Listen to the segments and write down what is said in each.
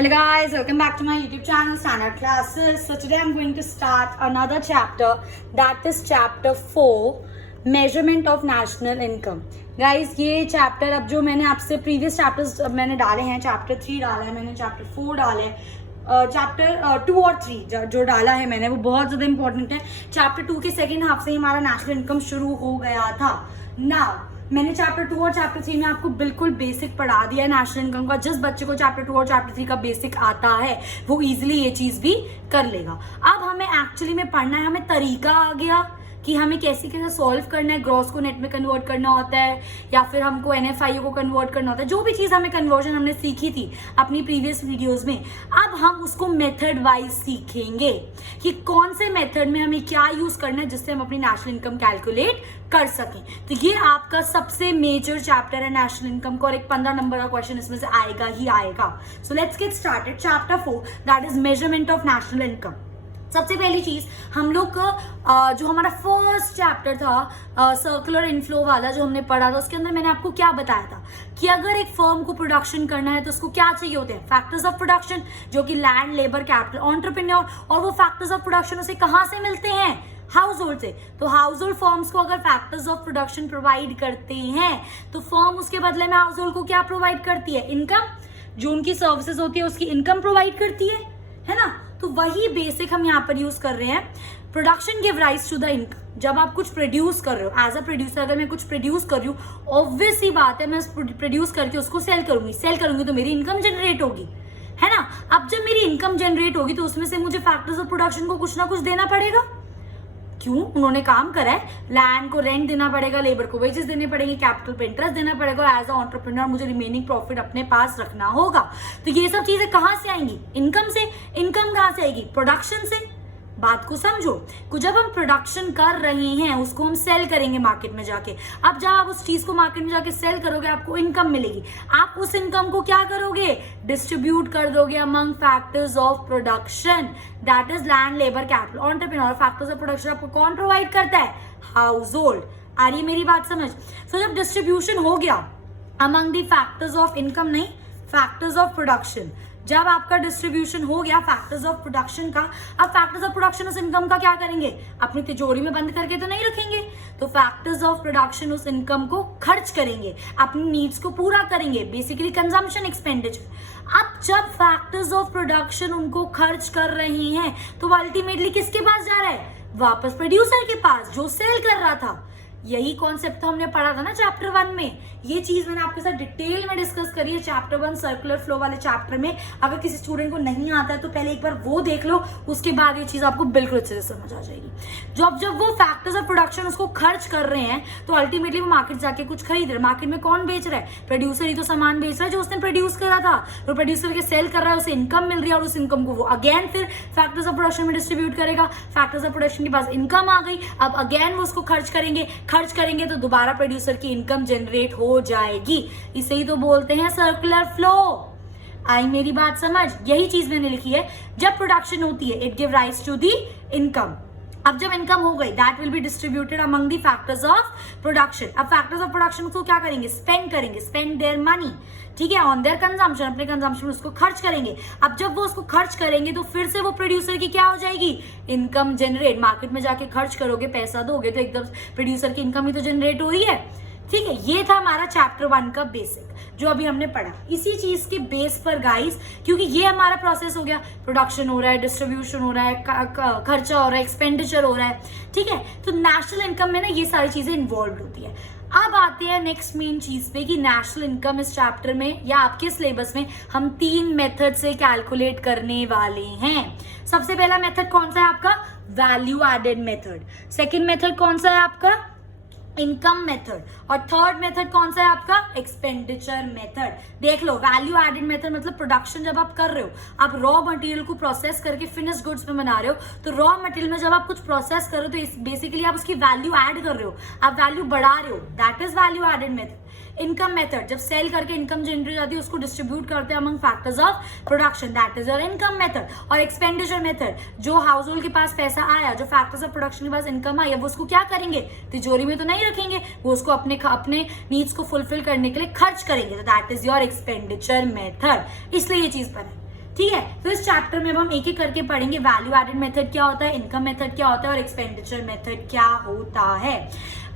Hello guys, welcome back to my YouTube channel Standard Classes. So today I'm going to start another chapter, that is chapter 4, measurement of national income. Guys, ये chapter अब जो मैंने आपसे previous chapters मैंने डाले हैं, chapter 3 डाला है मैंने, chapter 4 डाले हैं, चैप्टर 2 और 3 जो डाला है मैंने वो बहुत ज़्यादा इंपॉर्टेंट है. चैप्टर 2 के सेकेंड हाफ से ही हमारा नेशनल इनकम शुरू हो गया था. नाउ मैंने चैप्टर 2 और चैप्टर 3 में आपको बिल्कुल बेसिक पढ़ा दिया है नेशनल इनकम का. जिस बच्चे को चैप्टर 2 और चैप्टर 3 का बेसिक आता है वो इजीली ये चीज़ भी कर लेगा. अब हमें एक्चुअली में पढ़ना है, हमें तरीका आ गया कि हमें कैसे कैसे सॉल्व करना है. ग्रॉस को नेट में कन्वर्ट करना होता है या फिर हमको NFIO को कन्वर्ट करना होता है. जो भी चीज़ हमें कन्वर्जन हमने सीखी थी अपनी प्रीवियस वीडियोस में, अब हम उसको मेथड वाइज सीखेंगे कि कौन से मेथड में हमें क्या यूज करना है जिससे हम अपनी नेशनल इनकम कैलकुलेट कर सकें. तो ये आपका सबसे मेजर चैप्टर है नेशनल इनकम का और एक 15 नंबर का क्वेश्चन इसमें से आएगा ही आएगा. सो let's get started. Chapter 4 that is measurement of national income. सबसे पहली चीज हम लोग का जो हमारा फर्स्ट चैप्टर था सर्कुलर इनफ्लो वाला जो हमने पढ़ा था, उसके अंदर मैंने आपको क्या बताया था कि अगर एक फर्म को प्रोडक्शन करना है तो उसको क्या चाहिए होते हैं, फैक्टर्स ऑफ प्रोडक्शन, जो कि लैंड, लेबर, कैपिटल, एंटरप्रेन्योर. और वो फैक्टर्स ऑफ प्रोडक्शन उसे कहाँ से मिलते हैं, हाउस होल्ड से. तो हाउस होल्ड फर्म्स को अगर फैक्टर्स ऑफ प्रोडक्शन प्रोवाइड करते हैं तो फर्म उसके बदले में हाउस होल्ड को क्या प्रोवाइड करती है, इनकम. जो उनकी सर्विसेज होती है उसकी इनकम प्रोवाइड करती है ना. तो वही बेसिक हम यहाँ पर यूज कर रहे हैं. Production give rise to the income. जब आप कुछ प्रोड्यूस कर रहे हो एज अ प्रोड्यूसर, अगर मैं कुछ प्रोड्यूस कर रही हूँ, ऑब्वियस ही बात है मैं प्रोड्यूस करके उसको सेल करूंगी तो मेरी इनकम जनरेट होगी, है ना. अब जब मेरी इनकम जनरेट होगी तो उसमें से मुझे फैक्टर्स ऑफ प्रोडक्शन को कुछ ना कुछ देना पड़ेगा. क्यों, उन्होंने काम करा है, लैंड को रेंट देना पड़ेगा, लेबर को वेजेस देने पड़ेंगे, कैपिटल पे इंटरेस्ट देना पड़ेगा. एज अ एंटरप्रेन्योर मुझे रिमेनिंग प्रॉफिट अपने पास रखना होगा. तो ये सब चीजें कहाँ से आएंगी, इनकम से. इनकम कहाँ से आएगी, प्रोडक्शन से. बात को समझो कि जब हम प्रोडक्शन कर रहे हैं उसको हम सेल करेंगे मार्केट में जाके. अब जब आप उस चीज को मार्केट में जाके सेल करोगे आपको इनकम मिलेगी. आप उस इनकम को क्या करोगे, डिस्ट्रीब्यूट कर दोगे among factors of production, that is land, labour, capital, entrepreneur. Factors of production आपको कौन प्रोवाइड करता है, हाउस होल्ड. आ रही है मेरी बात समझ. सो जब डिस्ट्रीब्यूशन हो गया among the factors of income, नहीं फैक्टर्स ऑफ प्रोडक्शन, जब आपका डिस्ट्रीब्यूशन हो गया फैक्टर्स ऑफ प्रोडक्शन का, अब फैक्टर्स ऑफ प्रोडक्शन उस इनकम का क्या करेंगे, अपनी तिजोरी में बंद करके तो नहीं रखेंगे. तो फैक्टर्स ऑफ प्रोडक्शन उस इनकम को खर्च करेंगे, अपनी नीड्स को पूरा करेंगे, बेसिकली कंजम्पशन एक्सपेंडिचर. अब जब फैक्टर्स ऑफ प्रोडक्शन उनको खर्च कर रहे हैं तो अल्टीमेटली किसके पास जा रहा है, वापस प्रोड्यूसर के पास जो सेल कर रहा था. यही कॉन्सेप्ट तो हमने पढ़ा था ना चैप्टर 1 में. ये चीज मैंने आपके साथ डिटेल में डिस्कस करी है चैप्टर 1 सर्कुलर फ्लो वाले चैप्टर में. अगर किसी स्टूडेंट को नहीं आता है तो पहले एक बार वो देख लो, उसके बाद ये चीज आपको बिल्कुल अच्छे से समझ आ जाएगी. जब वो फैक्टर्स ऑफ प्रोडक्शन उसको खर्च कर रहे हैं तो अल्टीमेटली वो मार्केट जाके कुछ खरीद रहे हैं. मार्केट में कौन बेच रहा है, प्रोड्यूसर ही तो सामान बेच रहा है जो उसने प्रोड्यूस करा था. तो प्रोड्यूसर के सेल कर रहा है, उसे इनकम मिल रही है और उस इनकम को वो अगेन फिर फैक्टर्स ऑफ प्रोडक्शन में डिस्ट्रीब्यूट करेगा. फैक्टर्स ऑफ प्रोडक्शन के पास इनकम आ गई, अब अगेन वो उसको खर्च करेंगे तो दोबारा प्रोड्यूसर की इनकम जनरेट हो जाएगी. इसे ही तो बोलते हैं सर्कुलर फ्लो. आई मेरी बात समझ. यही चीज मैंने लिखी है. जब प्रोडक्शन होती है it give rise to the income. अब जब इनकम हो गई that will be distributed among the factors of production. अब फैक्टर्स ऑफ प्रोडक्शन को क्या करेंगे, स्पेंड देयर मनी, ठीक है, ऑन देयर कंजम्पशन, अपने कंजम्पशन में उसको खर्च करेंगे. अब जब वो उसको खर्च करेंगे तो फिर से वो प्रोड्यूसर की क्या हो जाएगी, इनकम जनरेट. मार्केट में जाके खर्च करोगे, पैसा दोगे तो एकदम प्रोड्यूसर की इनकम ही तो जनरेट हो रही है. ठीक है, ये था हमारा चैप्टर 1 का बेसिक जो अभी हमने पढ़ा. इसी चीज के बेस पर गाइस, क्योंकि ये हमारा प्रोसेस हो गया, प्रोडक्शन हो रहा है, डिस्ट्रीब्यूशन हो रहा है, खर्चा हो रहा है, एक्सपेंडिचर हो रहा है, ठीक है. तो नेशनल इनकम में ना ये सारी चीजें इन्वॉल्व होती है. अब आते हैं नेक्स्ट मेन चीज पे कि नेशनल इनकम इस चैप्टर में या आपके सिलेबस में हम 3 मेथड से कैलकुलेट करने वाले हैं. सबसे पहला मेथड कौन सा है आपका, value added method. Second method कौन सा है आपका, इनकम मेथड. और थर्ड मेथड कौन सा है आपका, एक्सपेंडिचर मेथड. देख लो, वैल्यू एडेड मेथड मतलब प्रोडक्शन जब आप कर रहे हो, आप रॉ मटेरियल को प्रोसेस करके फिनिश गुड्स में बना रहे हो, तो रॉ मटेरियल में जब आप कुछ प्रोसेस कर रहे हो तो बेसिकली आप उसकी वैल्यू ऐड कर रहे हो, आप वैल्यू बढ़ा रहे हो, that is value added method. Income method, जब सेल करके इनकम जनरेट जाती है उसको डिस्ट्रीब्यूट करते हैं among factors of production, that is your income method. और एक्सपेंडिचर मेथड, जो हाउस होल्ड के पास पैसा आया, जो फैक्टर्स ऑफ प्रोडक्शन के पास इनकम आई, अब उसको क्या करेंगे, तिजोरी में तो नहीं रखेंगे, वो उसको अपने नीड्स को फुलफिल करने के लिए खर्च करेंगे. तो that is your expenditure method. इसलिए ये चीज पर है, ठीक है। तो इस चैप्टर में हम एक एक करके पढ़ेंगे वैल्यू एडेड मेथड क्या होता है, इनकम मेथड क्या होता है और एक्सपेंडिचर मेथड क्या होता है।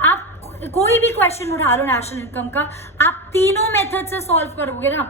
आप कोई भी क्वेश्चन उठा लो नेशनल इनकम का, आप तीनों मेथड से सॉल्व करोगे ना,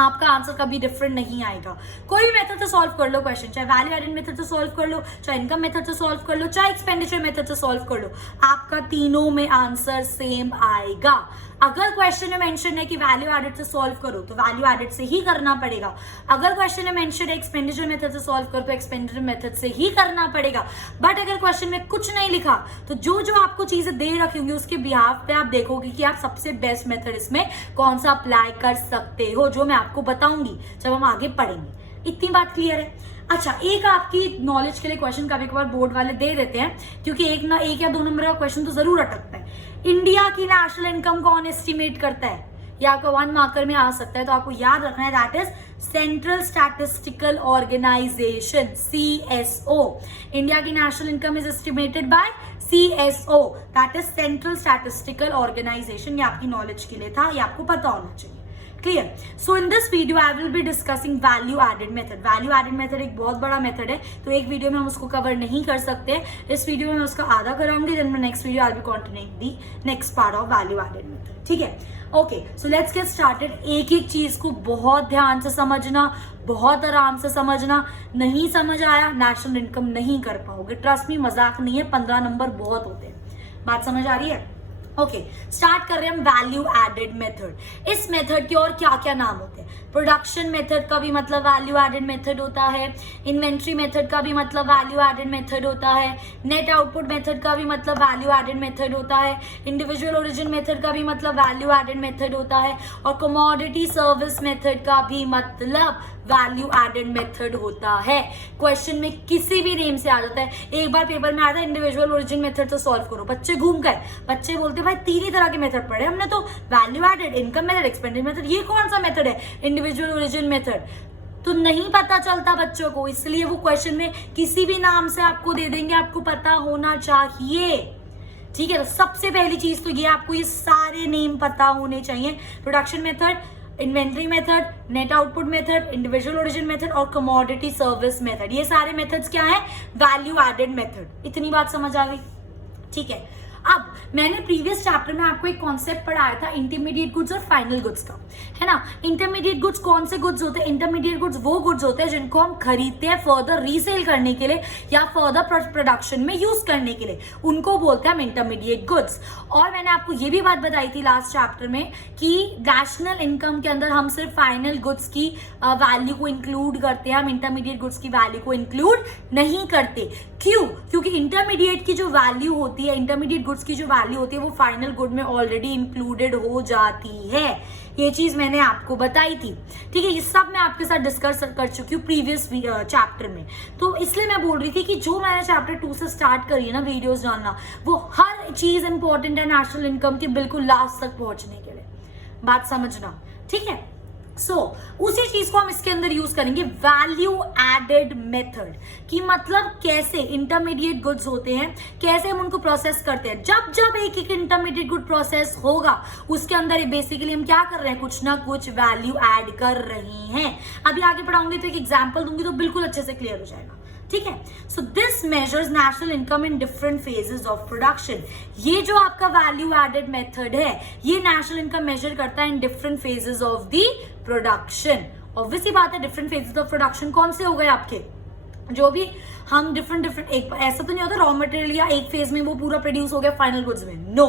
आपका आंसर कभी डिफरेंट नहीं आएगा। कोई भी मेथड से सॉल्व कर लो क्वेश्चन, चाहे वैल्यू एडेड मेथड से सॉल्व कर लो, चाहे इनकम मेथड से सॉल्व कर लो, चाहे एक्सपेंडिचर मेथड से सॉल्व कर लो, आपका तीनों में आंसर सेम आएगा। अगर क्वेश्चन में मेंशन है कि वैल्यू एडेड से सॉल्व करो तो वैल्यू एडेड से ही करना पड़ेगा। अगर क्वेश्चन में मेंशन है एक्सपेंडिचर मेथड से सॉल्व करो तो एक्सपेंडिचर मेथड से ही करना पड़ेगा। बट अगर क्वेश्चन में कुछ नहीं लिखा तो जो जो आपको चीजें दे रखी होंगी उसके बिहाफ पे आप देखोगे कि आप सबसे बेस्ट मेथड इसमें कौन सा अप्लाई कर सकते हो, जो मैं आपको बताऊंगी जब हम आगे पढ़ेंगे। इतनी बात क्लियर है। अच्छा, एक आपकी नॉलेज के लिए क्वेश्चन कभी कभार बोर्ड वाले दे देते हैं, क्योंकि एक या 2 नंबर का क्वेश्चन तो जरूर अटकता है। इंडिया की नेशनल इनकम कौन एस्टिमेट करता है? ये आपका 1 मार्कर में आ सकता है, तो आपको याद रखना है that is central statistical organisation, CSO। India की national income is estimated by CSO, that is central statistical organisation. ये आपकी नॉलेज के लिए था, ये आपको पता होना चाहिए। Clear? So in this video I will be discussing value added method. Value added method एक बहुत बड़ा मेथड है, तो एक वीडियो में हम उसको कवर नहीं कर सकते। इस वीडियो में मैं उसका आधा कराऊंगी, देन मैं next video I will continue the next part of value added method. ठीक है, okay, so let's get started. एक एक चीज को बहुत ध्यान से समझना, बहुत आराम से समझना। नहीं समझ आया, नेशनल इनकम नहीं कर पाओगे। ट्रस्ट मी, मजाक नहीं है, 15 नंबर बहुत होते हैं। बात समझ आ रही है? ओके, स्टार्ट कर रहे हैं हम वैल्यू एडेड मेथड। इस मेथड के और क्या क्या नाम होते हैं? प्रोडक्शन मेथड का भी मतलब वैल्यू एडेड मेथड होता है, इन्वेंट्री मेथड का भी मतलब वैल्यू एडेड मेथड होता है, नेट आउटपुट मेथड का भी मतलब वैल्यू एडेड मेथड होता है, इंडिविजुअल ओरिजिन मेथड का भी मतलब वैल्यू एडेड मेथड होता है, और कमोडिटी सर्विस मेथड का भी मतलब वैल्यू एडेड मेथड होता है। क्वेश्चन में किसी भी नेम से आ जाता है। एक बार पेपर में आया था इंडिविजुअल ओरिजिन मेथड से सॉल्व करो, बच्चे घूम गए। बच्चे बोलते भाई 3 ही तरह के मेथड पढ़े हमने तो, value added, income method, expenditure method, ये कौन सा मेथड है इंडिविजुअल ओरिजिन मेथड? तो नहीं पता चलता बच्चों को, इसलिए वो क्वेश्चन में किसी भी नाम से आपको दे देंगे, आपको पता होना चाहिए। ठीक है, तो सबसे पहली चीज तो ये, आपको ये सारे नेम पता होने चाहिए। Production method, inventory method, net output method, individual origin method और कमोडिटी सर्विस मेथड, ये सारे मेथड्स क्या है? Value added method. इतनी बात समझ आ गई? ठीक है। अब मैंने प्रीवियस चैप्टर में आपको एक कॉन्सेप्ट पढ़ाया था इंटरमीडिएट गुड्स और फाइनल गुड्स का, है ना। इंटरमीडिएट गुड्स कौन से गुड्स होते हैं? इंटरमीडिएट गुड्स वो गुड्स होते हैं जिनको हम खरीदते हैं फर्दर रीसेल करने के लिए या फर्दर प्रोडक्शन में यूज करने के लिए, उनको बोलते हैं हम इंटरमीडिएट गुड्स। और मैंने आपको ये भी बात बताई थी लास्ट चैप्टर में कि नेशनल इनकम के अंदर हम सिर्फ फाइनल गुड्स की वैल्यू को इंक्लूड करते हैं, हम इंटरमीडिएट गुड्स की वैल्यू को इंक्लूड नहीं करते। क्यों? क्योंकि इंटरमीडिएट की जो वैल्यू होती है, इंटरमीडिएट गुड्स की जो वैल्यू होती है, वो फाइनल गुड में ऑलरेडी इंक्लूडेड हो जाती है। ये चीज मैंने आपको बताई थी। ठीक है, ये सब मैं आपके साथ डिस्कस कर चुकी हूँ प्रीवियस चैप्टर में। तो इसलिए मैं बोल रही थी कि जो मैंने चैप्टर 2 से स्टार्ट करी है ना वीडियोस डालना, वो हर चीज इंपॉर्टेंट है नेशनल इनकम के बिल्कुल लास्ट तक पहुंचने के लिए। बात समझना, ठीक है। उसी चीज को हम इसके अंदर यूज करेंगे, वैल्यू एडेड मेथड, कि मतलब कैसे इंटरमीडिएट गुड्स होते हैं, कैसे हम उनको प्रोसेस करते हैं। जब जब एक एक इंटरमीडिएट गुड प्रोसेस होगा, उसके अंदर बेसिकली हम क्या कर रहे हैं? कुछ ना कुछ वैल्यू ऐड कर रहे हैं। अभी आगे पढ़ाऊंगी तो एक एग्जाम्पल दूंगी तो बिल्कुल अच्छे से क्लियर हो जाएगा। ठीक है, so this measures national income in different phases of production. ये जो आपका वैल्यू एडेड मेथड है, ये नेशनल इनकम मेजर करता है in different phases of the production. Obviously बात है, डिफरेंट फेजेस ऑफ प्रोडक्शन कौन से हो गए आपके? जो भी हम डिफरेंट एक ऐसा तो नहीं होता रॉ मटेरियल या एक फेज में वो पूरा प्रोड्यूस हो गया फाइनल गुड्स में, नो।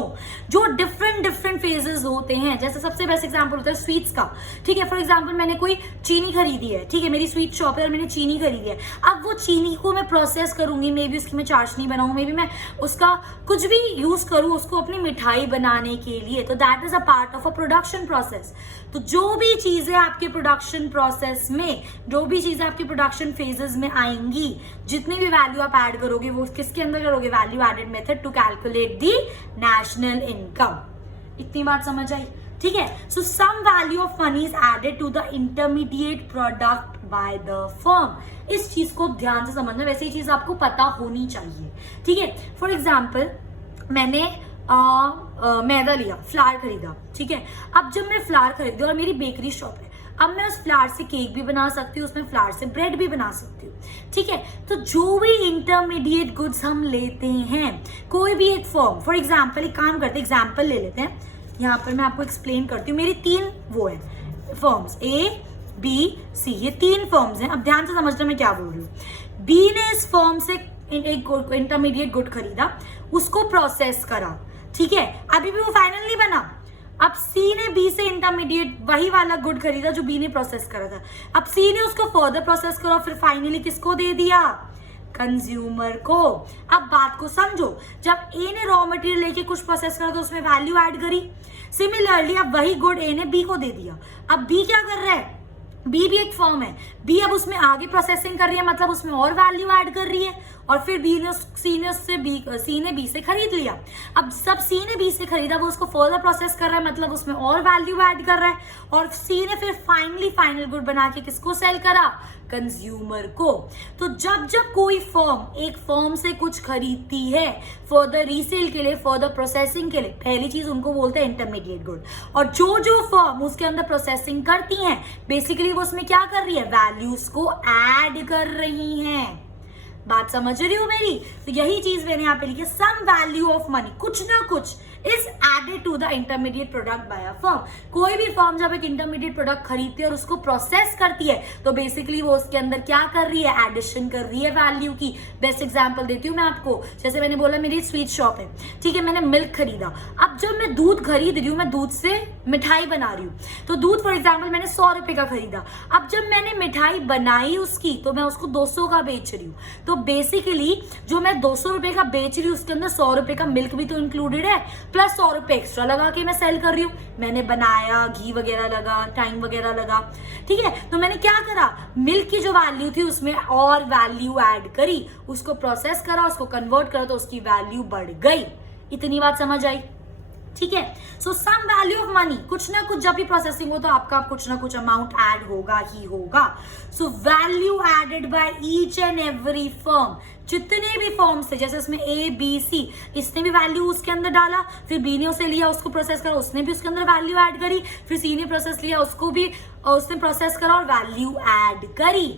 जो डिफरेंट फेजेस होते हैं, जैसे सबसे बेस्ट एग्जांपल होता है स्वीट्स का। ठीक है, फॉर एग्जांपल मैंने कोई चीनी खरीदी है, ठीक है, मेरी स्वीट शॉप है और मैंने चीनी खरीदी है। अब वो चीनी को मैं प्रोसेस करूंगी, मे बी उसकी मैं चाशनी बनाऊं, मे बी मैं उसका कुछ भी यूज करूं उसको अपनी मिठाई बनाने के लिए, तो that is a part of a production process. तो जो भी चीजें आपके प्रोडक्शन प्रोसेस में, जो भी चीजें आपके प्रोडक्शन फेजेस में आएंगी, जितनी भी वैल्यू आप ऐड करोगे वो किसके अंदर करोगे? Value added method to calculate the national income. इतनी बात समझ आई? ठीक है, so some value of money is added to the intermediate product by the firm. इस चीज को ध्यान से समझना, वैसे ये चीज आपको पता होनी चाहिए। ठीक है, फॉर एग्जाम्पल मैंने मैदा लिया, फ्लावर खरीदा। ठीक है, अब जब मैं फ्लावर खरीदी और मेरी बेकरी शॉप है, अब मैं उस फ्लावर से केक भी बना सकती हूँ, उसमें फ्लावर से ब्रेड भी बना सकती हूँ, ठीक है। तो जो भी इंटरमीडिएट गुड्स हम लेते हैं, कोई भी एक फर्म, फॉर एग्जाम्पल एक काम करते हैं, एग्जाम्पल ले लेते हैं, यहाँ पर मैं आपको एक्सप्लेन करती हूँ। मेरी 3 वो है फर्म्स, ए बी सी, ये 3 फर्म्स हैं। अब ध्यान से समझना मैं क्या बोल रही हूँ। बी ने इस फर्म से एक इंटरमीडिएट गुड खरीदा, उसको प्रोसेस करा, ठीक है, अभी भी वो फाइनल नहीं बना। अब सी ने बी से इंटरमीडिएट वही वाला गुड खरीदा जो बी ने प्रोसेस करा था। अब सी ने उसको फर्दर प्रोसेस करा, फिर फाइनली किसको दे दिया? कंज्यूमर को। अब बात को समझो, जब ए ने रॉ मटेरियल लेके कुछ प्रोसेस करा तो उसमें वैल्यू ऐड करी, सिमिलरली अब वही गुड ए ने बी को दे दिया। अब बी क्या कर रहा है? बी भी एक फर्म है, बी अब उसमें आगे प्रोसेसिंग कर रही है, मतलब उसमें और वैल्यू ऐड कर रही है, और फिर सी ने बी से खरीद लिया। अब सब सी ने बी से खरीदा, वो उसको फर्दर प्रोसेस कर रहा है, मतलब उसमें और वैल्यू ऐड कर रहा है, और सी ने फिर फाइनल गुड बना के किसको सेल करा? कंज्यूमर को। तो जब जब कोई फर्म एक फर्म से कुछ खरीदती है फर्दर रीसेल के लिए, फर्दर प्रोसेसिंग के लिए, पहली चीज उनको बोलते हैं इंटरमीडिएट गुड। और जो फर्म उसके अंदर प्रोसेसिंग करती हैं, बेसिकली वो उसमें क्या कर रही है? वैल्यूज को ऐड कर रही हैं। बात समझ रही हो मेरी? तो यही चीज मैंने यहाँ पे लिखी, सम वैल्यू ऑफ मनी, कुछ ना कुछ is added to the intermediate product by a firm. कोई भी फर्म जब एक इंटरमीडिएट प्रोडक्ट खरीदती है और उसको प्रोसेस करती है, तो बेसिकली वो उसके अंदर क्या कर रही है? एडिशन कर रही है वैल्यू की। बेस्ट एग्जांपल देती हूँ मैं आपको, जैसे मैंने बोला मेरी स्वीट शॉप है, ठीक है, मैंने मिल्क खरीदा। अब जब मैं दूध खरीद रही हूँ, मैं दूध से मिठाई बना रही हूँ, तो दूध फॉर एग्जाम्पल मैंने 100 रुपए का खरीदा। अब जब मैंने मिठाई बनाई उसकी, तो मैं उसको 200 का बेच रही हूँ। तो बेसिकली जो मैं 200 रुपए का बेच रही हूँ, उसके अंदर 100 रुपए का मिल्क भी तो इंक्लूडेड है, प्लस 100 रुपए एक्स्ट्रा लगा के मैं सेल कर रही हूँ। मैंने बनाया, घी वगैरह लगा, टाइम वगैरह लगा, ठीक है। तो मैंने क्या करा? मिल्क की जो वैल्यू थी उसमें और वैल्यू ऐड करी, उसको प्रोसेस करा, उसको कन्वर्ट करा, तो उसकी वैल्यू बढ़ गई। इतनी बात समझ आई? ठीक है। So some value of money, कुछ ना कुछ जब भी प्रोसेसिंग हो तो आपका कुछ ना कुछ अमाउंट ऐड होगा ही होगा। So value added by each and every firm, जितने भी फर्म्स थे, जैसे उसमें ए बी सी, इसने भी वैल्यू उसके अंदर डाला, फिर बी ने उसे लिया, उसको प्रोसेस करा, उसने भी उसके अंदर वैल्यू ऐड करी, फिर सी ने प्रोसेस लिया, उसको भी उसने प्रोसेस करा और वैल्यू ऐड करी।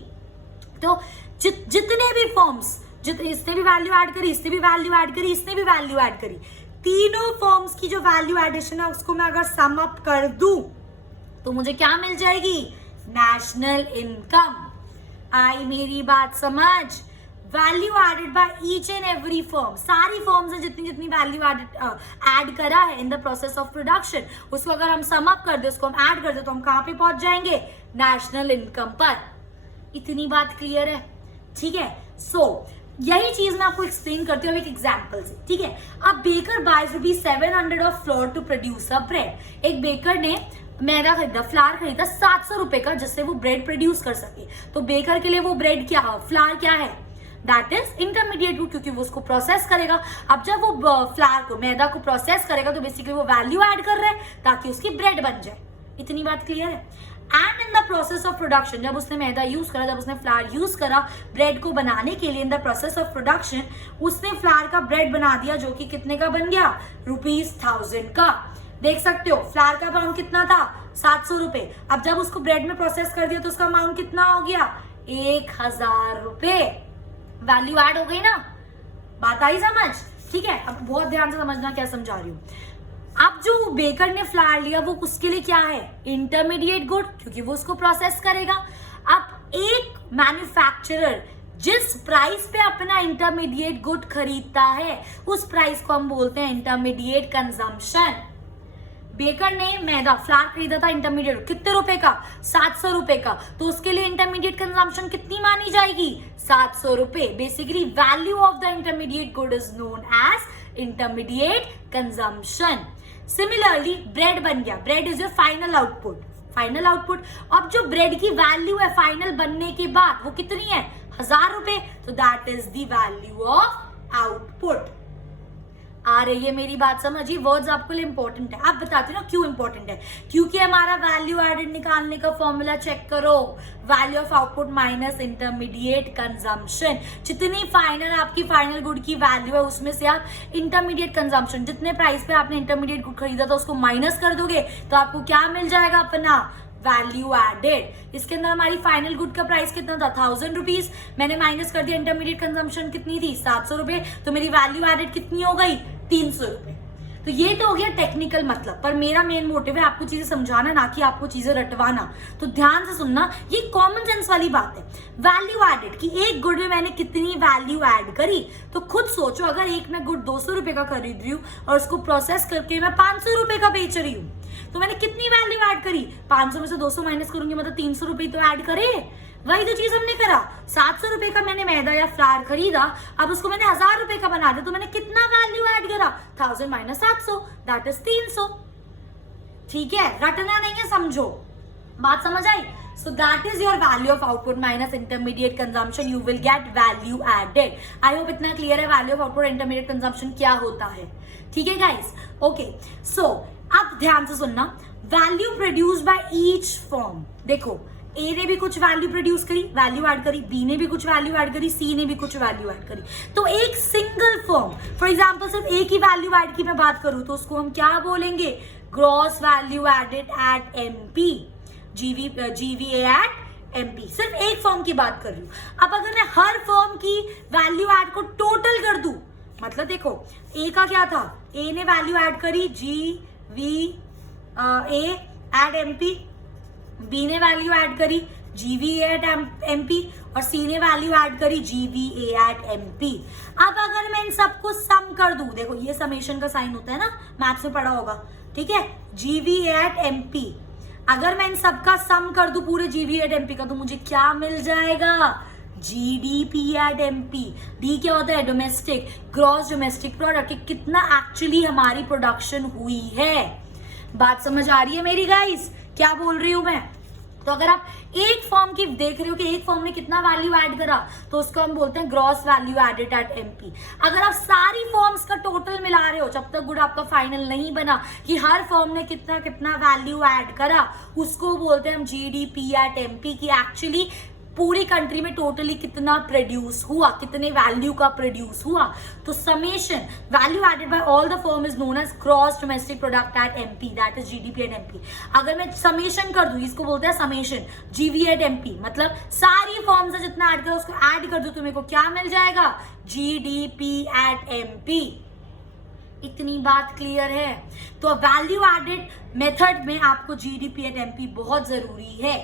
तो जितने भी फर्म्स, इसने भी वैल्यू ऐड करी, इसने भी वैल्यू ऐड करी, इसने भी वैल्यू ऐड करी, तीनों फर्म्स की जो वैल्यू एडिशन है उसको मैं अगर सम अप कर दूं तो मुझे क्या मिल जाएगी? National income. आई मेरी बात समझ? Value added by each and every firm, सारी फर्म्स ने जितनी जितनी वैल्यू ऐड करा है in the process of production, उसको अगर हम सम अप कर दे, उसको हम ऐड कर दे, तो हम कहां पे पहुंच जाएंगे? नेशनल इनकम पर। इतनी बात क्लियर है? ठीक है। सो यही चीज मैं आपको एक्सप्लेन करती हूँ एक एग्जांपल से, ठीक है। अब baker buys ₹700 of flour to produce a bread. एक बेकर ने मैदा खरीदा, फ्लावर खरीदा 700 रुपए का, जिससे वो ब्रेड प्रोड्यूस कर सके। तो बेकर के लिए वो ब्रेड क्या, फ्लावर क्या है? दैट इज इंटरमीडिएट गुड, क्योंकि वो उसको प्रोसेस करेगा। अब जब वो फ्लावर को, मैदा को प्रोसेस करेगा, तो बेसिकली वो वैल्यू ऐड कर रहा है ताकि उसकी ब्रेड बन जाए। इतनी बात क्लियर है? And in the process of production, जब उसने मैदा यूज करा, जब उसने फ्लावर यूज करा ब्रेड को बनाने के लिए, इन द प्रोसेस ऑफ प्रोडक्शन उसने फ्लावर का ब्रेड बना दिया, जो कि कितने का बन गया? ₹1000 का। देख सकते हो फ्लावर का अमाउंट कितना था? 700 रुपए। अब जब उसको ब्रेड में प्रोसेस कर दिया तो उसका अमाउंट कितना हो गया? 1000 रुपए। वैल्यू ऐड हो गई ना? बात आई समझ? ठीक है। अब बहुत ध्यान से समझना क्या समझा रही हूँ। अब जो बेकर ने फ्लावर लिया, वो उसके लिए क्या है? इंटरमीडिएट गुड, क्योंकि वो उसको प्रोसेस करेगा। अब एक मैन्युफैक्चरर जिस प्राइस पे अपना इंटरमीडिएट गुड खरीदता है, उस प्राइस को हम बोलते हैं इंटरमीडिएट कंजम्पशन। बेकर ने मैदा, फ्लावर खरीदा था इंटरमीडिएट, कितने रुपए का? 700 रुपए का। तो उसके लिए इंटरमीडिएट कंजम्पशन कितनी मानी जाएगी? 700 रुपए। Basically value of the intermediate good is known as intermediate consumption. Similarly bread बन गया, bread is your final output. Final output. अब जो ब्रेड की वैल्यू है फाइनल बनने के बाद, वो कितनी है? 1000 रुपए। तो that is the value of output. आ रही है मेरी बात समझ? ये वर्ड्स आपके लिए इंपॉर्टेंट है। आप बताते हो ना क्यों इंपॉर्टेंट है? क्योंकि हमारा वैल्यू एडेड निकालने का फॉर्मूला चेक करो, value of output minus intermediate consumption. जितनी फाइनल आपकी फाइनल गुड की वैल्यू है, उसमें से आप इंटरमीडिएट कंजम्पशन, जितने प्राइस पे आपने इंटरमीडिएट गुड खरीदा था, उसको माइनस कर दोगे, तो आपको क्या मिल जाएगा? अपना वैल्यू एडेड। इसके अंदर हमारी फाइनल गुड का प्राइस कितना था 1000 रुपीज, मैंने माइनस कर दिया इंटरमीडिएट कंजम्पशन कितनी थी 700 रुपए, तो मेरी वैल्यू एडेड कितनी हो गई 300 रुपए। तो ये तो हो गया टेक्निकल मतलब, पर मेरा मेन मोटिव है आपको चीजें समझाना, ना कि आपको चीजें रटवाना। तो ध्यान से सुनना, ये कॉमन सेंस वाली बात है। वैल्यू एडेड की एक गुड में मैंने कितनी वैल्यू ऐड करी, तो खुद सोचो अगर एक मैं गुड 200 रुपए का खरीद रही हूँ और उसको प्रोसेस करके मैं 500 रुपए का बेच रही हूँ, तो मैंने कितनी वैल्यू ऐड करी, 500 में से 200 माइनस करूंगी मतलब 300 रुपए तो ऐड करे। वही तो चीज हमने करा, 700 रुपए का मैंने मैदा या फ्लावर खरीदा, अब उसको मैंने 1000 रुपए का बना दिया, तो मैंने कितना वैल्यू ऐड करा 1000 माइनस 700 दैट इज 300। ठीक है, रटना नहीं है, समझो, बात समझ आई। So that is your value of output minus intermediate consumption. You will get value added. I hope इतना क्लियर है value of output intermediate consumption क्या होता है। ठीक है guys, okay. So अब ध्यान से सुनना, value produced by each firm। देखो ए ने भी कुछ वैल्यू प्रोड्यूस करी, वैल्यू ऐड करी, बी ने भी कुछ वैल्यू ऐड करी, सी ने भी कुछ वैल्यू ऐड करी, तो एक सिंगल फर्म, फॉर एग्जांपल सिर्फ एक ही वैल्यू ऐड की मैं बात करूं तो उसको हम क्या बोलेंगे, gross value added at MP, GVA at MP. सिर्फ एक फर्म की बात कर रही हूं। अब अगर मैं हर फर्म की वैल्यू ऐड को टोटल कर दूं, मतलब देखो ए का क्या था, ए ने वैल्यू ऐड करी GVA एट एमपी, बी ने वैल्यू ऐड करी GVA एट एमपी और सी ने वैल्यू ऐड करी GVA एट एमपी। अब अगर मैं इन सबको सम कर दूं, देखो ये समेशन का साइन होता है ना, मैथ्स में पढ़ा होगा, ठीक है, GVA एट एमपी, अगर मैं इन सबका सम कर दूं पूरे GVA एट एमपी का, तो मुझे क्या मिल जाएगा, GDP एट एमपी। डी क्या होता है, डोमेस्टिक, ग्रॉस डोमेस्टिक प्रोडक्ट, कि कितना एक्चुअली हमारी प्रोडक्शन हुई है। बात समझ आ रही है मेरी गाइस, क्या बोल रही हूं मैं। तो अगर आप एक फॉर्म की देख रहे हो कि एक फॉर्म ने कितना वैल्यू ऐड करा, तो उसको हम बोलते हैं gross value added at MP. अगर आप सारी फॉर्म्स का टोटल मिला रहे हो, जब तक गुड आपका फाइनल नहीं बना कि हर फॉर्म ने कितना कितना वैल्यू ऐड करा, उसको बोलते हैं हम GDP एट एमपी, की एक्चुअली पूरी कंट्री में टोटली कितना प्रोड्यूस हुआ, कितने वैल्यू का प्रोड्यूस हुआ। तो summation value added by all the firm is known as gross domestic product at MP, that is GDP at MP. अगर मैं समेशन कर दूं, इसको बोलते हैं समेशन GV एट एमपी, मतलब सारी फर्म से जितना ऐड करो उसको ऐड कर दो, तो मेरे को क्या मिल जाएगा, GDP एट एमपी। इतनी बात क्लियर है। तो वैल्यू एडेड मेथड में आपको GDP एट एमपी बहुत जरूरी है।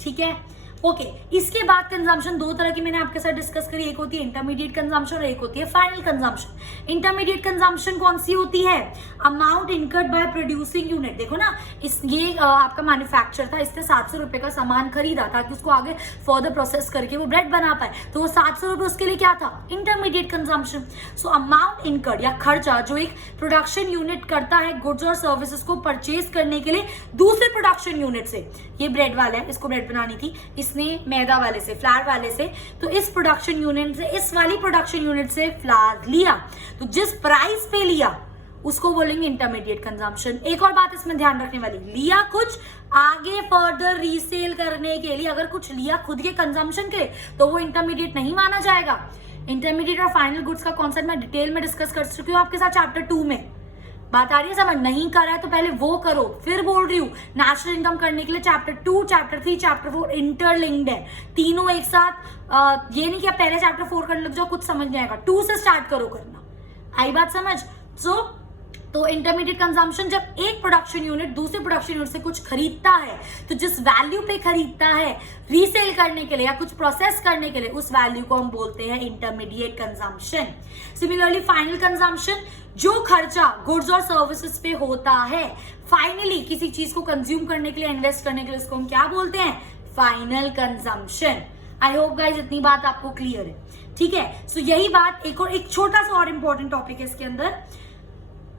ठीक है, ओके इसके बाद कंजम्पशन दो तरह की मैंने आपके साथ डिस्कस करी, एक होती है इंटरमीडिएट कंजम्पशन और एक होती है फाइनल कंजम्पशन। इंटरमीडिएट कंजम्पशन कौन सी होती है, amount incurred by producing unit. देखो ना, ये आपका मैन्युफैक्चर था, इसने 700 रुपए का सामान खरीदा ताकि उसको आगे फर्दर प्रोसेस करके वो ब्रेड बना पाए, तो वो 700 रुपए उसके लिए क्या था, intermediate consumption. So amount incurred या खर्चा जो एक प्रोडक्शन यूनिट करता है गुड्स और सर्विसेज को परचेज करने के लिए दूसरे प्रोडक्शन यूनिट से। ये ब्रेड वाला है, इसको ब्रेड बनानी थी, इसने मैदा वाले से, फ्लावर वाले से, तो इस प्रोडक्शन यूनिट से, इस वाली प्रोडक्शन यूनिट से फ्लावर लिया, तो जिस प्राइस पे लिया उसको बोलेंगे इंटरमीडिएट कंजम्पशन। एक और बात इसमें ध्यान रखने वाली, लिया कुछ आगे फर्दर रीसेल करने के लिए, अगर कुछ लिया खुद के कंजम्पशन के तो वो इंटरमीडिएट नहीं माना जाएगा। इंटरमीडिएट और फाइनल गुड्स का कॉन्सेप्ट मैं डिटेल में डिस्कस कर चुकी हूँ आपके साथ चैप्टर 2 में। बात आ रही है समझ, नहीं कर रहा है तो पहले वो करो, फिर बोल रही हूँ नेशनल इनकम करने के लिए चैप्टर 2, चैप्टर 3, चैप्टर 4 इंटरलिंक्ड है, तीनों एक साथ। ये नहीं कि आप पहले चैप्टर 4 करने लग जाओ, कुछ समझ नहीं आएगा, 2 से स्टार्ट करो करना। आई बात समझ। तो इंटरमीडिएट कंजम्पशन, जब एक प्रोडक्शन यूनिट दूसरे प्रोडक्शन यूनिट से कुछ खरीदता है, तो जिस वैल्यू पे खरीदता है रीसेल करने के लिए या कुछ प्रोसेस करने के लिए, उस वैल्यू को हम बोलते हैं intermediate consumption. Similarly final consumption, जो खर्चा गुड्स और सर्विसेज पे होता है फाइनली किसी चीज को कंज्यूम करने के लिए, इन्वेस्ट करने के लिए, उसको हम क्या बोलते हैं, final consumption. I hope guys इतनी बात आपको क्लियर है। ठीक है, सो यही बात, एक छोटा सा और इंपॉर्टेंट टॉपिक है इसके अंदर,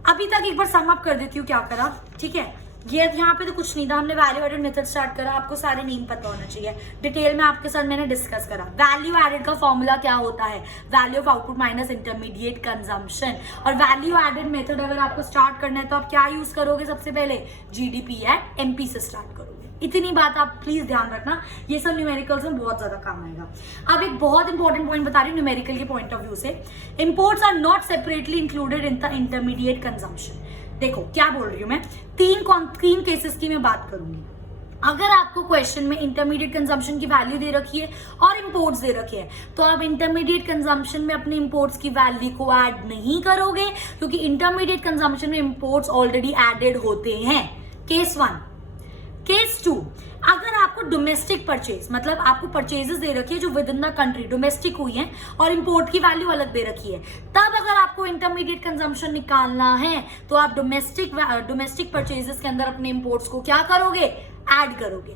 अभी तक एक बार सम अप कर देती हूँ क्या करा। ठीक है, ये यहाँ पे तो कुछ नहीं था, हमने वैल्यू एडेड मेथड स्टार्ट करा, आपको सारे नेम पता होना चाहिए, डिटेल में आपके साथ मैंने डिस्कस करा। वैल्यू एडेड का फॉर्मूला क्या होता है, value of output minus intermediate consumption. और वैल्यू एडेड मेथड अगर आपको स्टार्ट करना है तो आप क्या यूज करोगे, सबसे पहले GDP एट एमपी से स्टार्ट करोगे। इतनी बात आप प्लीज ध्यान रखना, ये सब न्यूमेरिकल्स में बहुत ज्यादा काम आएगा। अब एक बहुत इंपॉर्टेंट पॉइंट बता रही हूँ न्यूमेरिकल के पॉइंट ऑफ व्यू से, imports are not separately included in the intermediate consumption. देखो क्या बोल रही हूँ मैं, तीन केसेस की मैं बात करूंगी। अगर आपको क्वेश्चन में इंटरमीडिएट कंजम्पशन की वैल्यू दे रखी है और इंपोर्ट्स दे रखे हैं, तो आप इंटरमीडिएट कंजम्पशन में अपने इंपोर्ट्स की वैल्यू को ऐड नहीं करोगे, क्योंकि इंटरमीडिएट कंजम्पशन में इंपोर्ट्स ऑलरेडी एडेड होते हैं। केस 1। केस 2, अगर आपको डोमेस्टिक परचेज, मतलब आपको परचेजेस दे रखी है जो with in the country domestic हुई है और इंपोर्ट की वैल्यू अलग दे रखी है, तब अगर आपको इंटरमीडिएट कंजम्पशन निकालना है तो आप डोमेस्टिक परचेजेस के अंदर अपने इंपोर्ट्स को क्या करोगे, ऐड करोगे।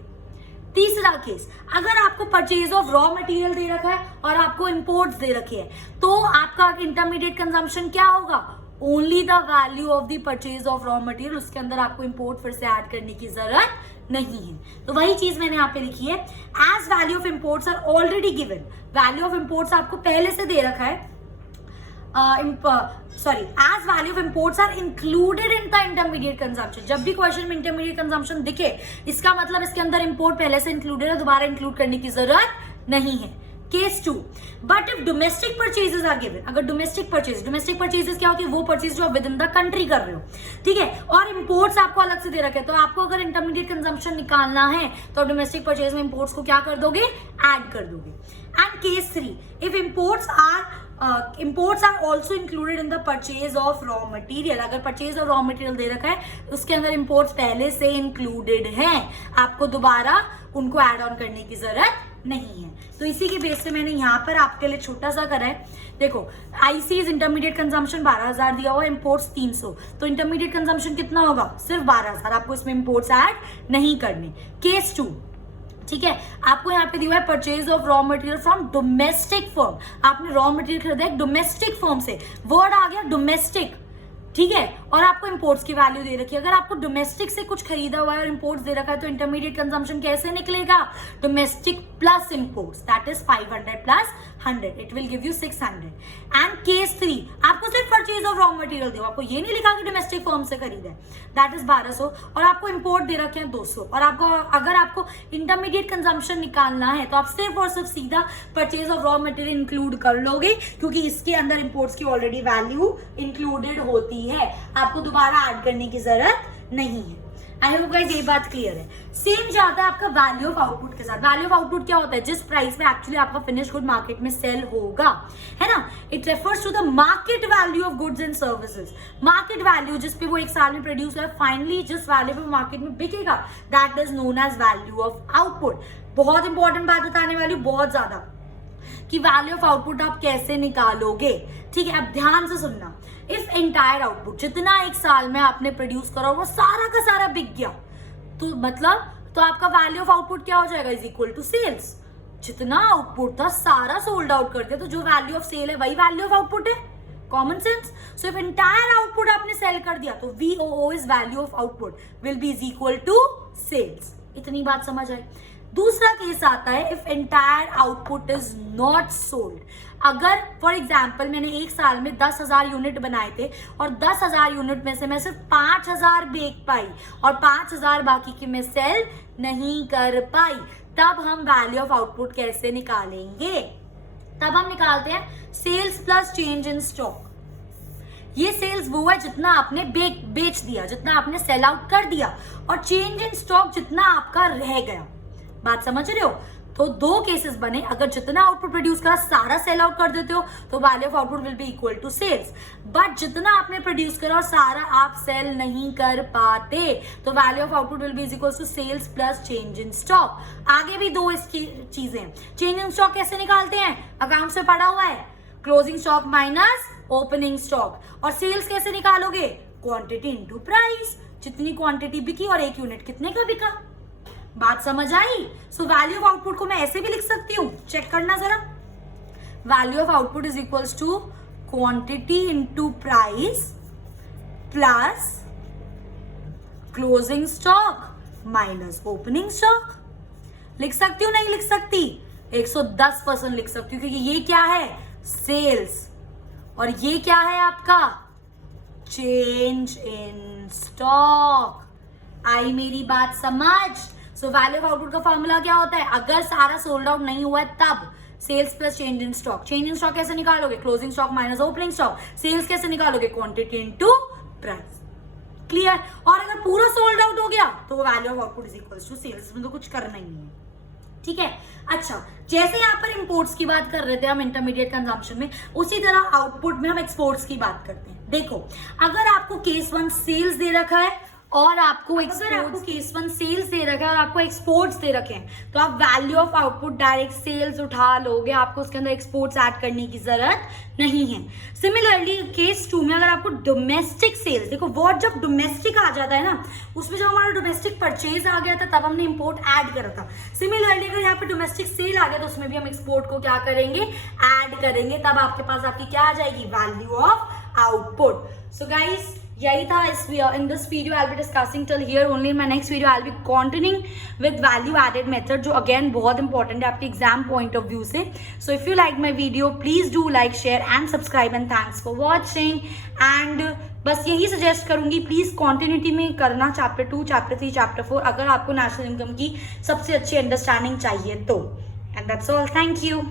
तीसरा केस, अगर आपको परचेज ऑफ रॉ मटेरियल दे रखा है और आपको इंपोर्ट्स दे रखे हैं, तो आपका इंटरमीडिएट कंजम्पशन क्या होगा, only the value of the purchase of raw material, उसके अंदर आपको इंपोर्ट फिर से ऐड करने की जरूरत नहीं है। तो वही चीज मैंने यहाँ पे लिखी है, as value of imports are already given, value of imports आपको पहले से दे रखा है, as value of imports are included in the intermediate consumption. जब भी क्वेश्चन में इंटरमीडिएट कंजम्पशन दिखे, इसका मतलब इसके अंदर इंपोर्ट पहले से इंक्लूडेड है, दोबारा इंक्लूड करने की जरूरत नहीं है। Case 2, but if domestic purchases are given, अगर डोमेस्टिक परचेजेस क्या होती है, वो परचेज जो आप विद इन द कंट्री कर रहे हो, ठीक है, और इंपोर्ट्स आपको अलग से दे रखे, तो आपको अगर इंटरमीडिएट कंजम्पशन निकालना है तो डोमेस्टिक परचेज में इंपोर्ट्स को क्या कर दोगे, ऐड कर दोगे। And case 3, if imports are also included in the purchase of raw material, अगर परचेज ऑफ रॉ मटेरियल दे रखा है, उसके अंदर इंपोर्ट्स पहले से इंक्लूडेड हैं, आपको दोबारा उनको ऐड ऑन करने की जरूरत नहीं है। तो इसी के बेस पे मैंने यहाँ पर आपके लिए छोटा सा करा है। देखो, आईसीज इंटरमीडिएट कंजम्पशन 12,000 दिया हुआ, इंपोर्ट्स 300, तो इंटरमीडिएट कंजम्पशन कितना होगा, सिर्फ 12,000, आपको इसमें इंपोर्ट्स ऐड नहीं करने। केस 2, ठीक है, आपको यहाँ पे दिया है purchase of raw material from domestic firm, आपने रॉ मटेरियल खरीदा है डोमेस्टिक फर्म से, वर्ड आ गया डोमेस्टिक, ठीक है, और आपको इंपोर्ट्स की वैल्यू दे रखी है। अगर आपको डोमेस्टिक से कुछ खरीदा हुआ है और इंपोर्ट्स दे रखा है, तो इंटरमीडिएट कंजम्पशन कैसे निकलेगा, domestic plus imports, that is 500 plus 100, it will give you 600। And case 3, आपको सिर्फ परचेज ऑफ रॉ मटेरियल दे, आपको ये नहीं लिखा कि डोमेस्टिक फर्म से खरीदा है, दैट इज 1200, और आपको इंपोर्ट दे रखे हैं 200, और आपको अगर आपको इंटरमीडिएट कंजम्पशन निकालना है तो आप सिर्फ और सिर्फ सीधा purchase of raw material include कर लोगे, क्योंकि इसके अंदर इंपोर्ट्स की ऑलरेडी वैल्यू इंक्लूडेड होती है, आपको दोबारा ऐड करने की जरूरत नहीं है। आई होप गाइस ये बात क्लियर है। सेम जाता है आपका वैल्यू ऑफ आउटपुट के साथ। वैल्यू ऑफ आउटपुट क्या होता है, जिस प्राइस पे एक्चुअली आपका फिनिश गुड मार्केट में सेल होगा, है ना, it refers to the market value of goods and services. Market value जिस पे वो एक साल में प्रोड्यूस हुआ, फाइनली जिस वैल्यू पे मार्केट में बिकेगा, that is known as value of output. बहुत इंपॉर्टेंट बात बताने वाली, बहुत ज्यादा, कि वैल्यू ऑफ आउटपुट आप कैसे निकालोगे, ठीक है, अब ध्यान से सुनना। इफ एंटायर आउटपुट, जितना एक साल में आपने प्रोड्यूस करा वो सारा का सारा बिक गया, तो मतलब तो आपका वैल्यू ऑफ आउटपुट क्या हो जाएगा, इज इक्वल टू सेल्स। जितना आउटपुट था सारा सोल्ड आउट कर दिया, तो जो वैल्यू ऑफ सेल है वही वैल्यू ऑफ आउटपुट है, common sense. So if entire output आपने सेल कर दिया, तो VOO is value of output, will be is equal to sales. इतनी बात समझ आई। दूसरा केस आता है, if entire output is not sold. अगर फॉर एग्जाम्पल मैंने एक साल में 10,000 यूनिट बनाए थे और 10,000 यूनिट में से मैं सिर्फ 5,000 बेच पाई और 5,000 बाकी की मैं सेल नहीं कर पाई, तब हम वैल्यू ऑफ आउटपुट कैसे निकालेंगे, तब हम निकालते हैं sales plus change in stock. ये सेल्स वो है जितना आपने बेच दिया, जितना आपने सेल आउट कर दिया, और चेंज इन स्टॉक जितना आपका रह गया। बात समझ रहे हो? तो दो केसेस बने, अगर जितना आउटपुट प्रोड्यूस करा सारा सेल आउट कर देते हो तो value of output will be equal to sales, but जितना आपने प्रोड्यूस करा और सारा आप सेल नहीं कर पाते तो value of output will be equal to sales plus change in stock. आगे भी दो इसकी चीजें। चेंज इन स्टॉक कैसे निकालते हैं, अकाउंट से पढ़ा हुआ है, closing stock minus opening stock. और सेल्स कैसे निकालोगे, क्वांटिटी इनटू प्राइस, जितनी क्वांटिटी बिकी और एक यूनिट कितने का बिका। बात समझ आई? सो वैल्यू ऑफ आउटपुट को मैं ऐसे भी लिख सकती हूँ, चेक करना जरा। Value of output is equals to quantity into price plus closing stock minus opening stock. लिख सकती हूँ, नहीं लिख सकती? 110% लिख सकती हूँ, क्योंकि ये क्या है, सेल्स, और ये क्या है आपका, चेंज इन स्टॉक। आई मेरी बात समझ? सो वैल्यू ऑफ आउटपुट का फॉर्मूला क्या होता है, अगर सारा सोल्ड आउट नहीं हुआ है तब sales plus change in stock. Change in stock कैसे निकालोगे, closing stock minus opening stock. Sales कैसे निकालोगे, क्वांटिटी इनटू प्राइस। क्लियर। और अगर पूरा सोल्ड आउट हो गया तो value of output is equals to sales, में तो कुछ करना ही नहीं है, ठीक है। अच्छा, जैसे यहाँ पर इंपोर्ट्स की बात कर रहे थे हम इंटरमीडिएट कंजम्पशन में, उसी तरह आउटपुट में हम एक्सपोर्ट्स की बात करते हैं। देखो, अगर आपको केस 1 सेल्स दे रखा है और आपको केस 1 सेल्स दे रखा है और आपको एक्सपोर्ट्स दे रखे हैं, तो आप value of output direct sales उठा लोगे, आपको उसके अंदर एक्सपोर्ट्स ऐड करने की जरूरत नहीं है। सिमिलरली केस 2 में अगर आपको डोमेस्टिक सेल्स, देखो वर्ड जब डोमेस्टिक आ जाता है ना, उसमें जब हमारा डोमेस्टिक परचेज आ गया था तब हमने इंपोर्ट ऐड करा था। सिमिलरली अगर यहाँ पे डोमेस्टिक सेल आ गया तो उसमें भी हम एक्सपोर्ट को क्या करेंगे, ऐड करेंगे, तब आपके पास आपकी क्या आ जाएगी, value of output. So guys, यही था in this video I'll be discussing till here only. In my next video I'll be continuing with value added method, जो again बहुत important है आपके एग्जाम पॉइंट ऑफ व्यू से। So if you like my video please do like, share and subscribe and thanks for watching। and बस यही suggest करूंगी, please continuity में करना चैप्टर 2, चैप्टर 3, चैप्टर 4, अगर आपको नेशनल इनकम की सबसे अच्छी अंडरस्टैंडिंग चाहिए तो। And that's all, thank you.